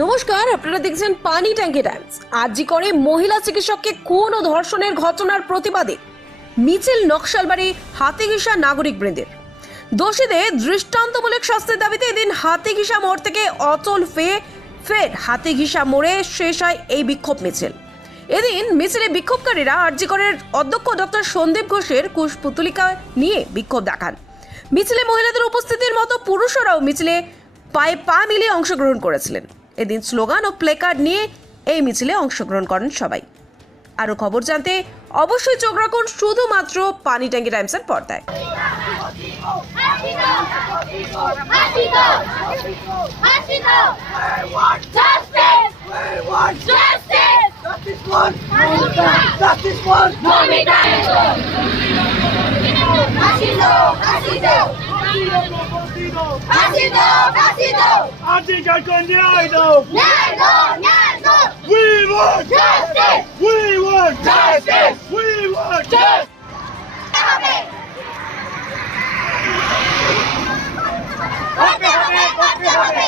নমস্কার, আপনারা দেখছেন পানি ট্যাঙ্কি টাইমস। আরজি করে মহিলা চিকিৎসককে ও ধর্ষণের ঘটনার প্রতিবাদে মিছিল নকশালবাড়ি হাতিঘিসা নাগরিক বৃন্দের দোষীদের দৃষ্টান্তমূলক শাস্তির দাবিতে এদিন হাতিঘিসা মোড় থেকে অচল ফের ফের হাতিঘিসা মোড়ে শেষ হয় এই বিক্ষোভ মিছিল। এদিন মিছিলে বিক্ষোভকারীরা আরজিকরের অধ্যক্ষ ডক্টর সন্দীপ ঘোষের কুশপুতলিকা নিয়ে বিক্ষোভ দেখান। মিছিলে মহিলাদের উপস্থিতির মতো পুরুষরাও মিছিলে পায়ে পা মিলিয়ে অংশগ্রহণ করেছিলেন। এদিন স্লোগান ও প্লেকার্ড নিয়ে এই মিছিলে অংশগ্রহণ করেন সবাই আরও খবর জানতে অবশ্যই চোখ রাখুন শুধুমাত্র পানি ট্যাঙ্কি টাইমসের পর্দায় Hasito! Hasito! Justice! Justice! I think Anti-Gun NATO! NATO! NATO! We want justice! We want justice! We want justice! Happy! Happy! Happy! Happy!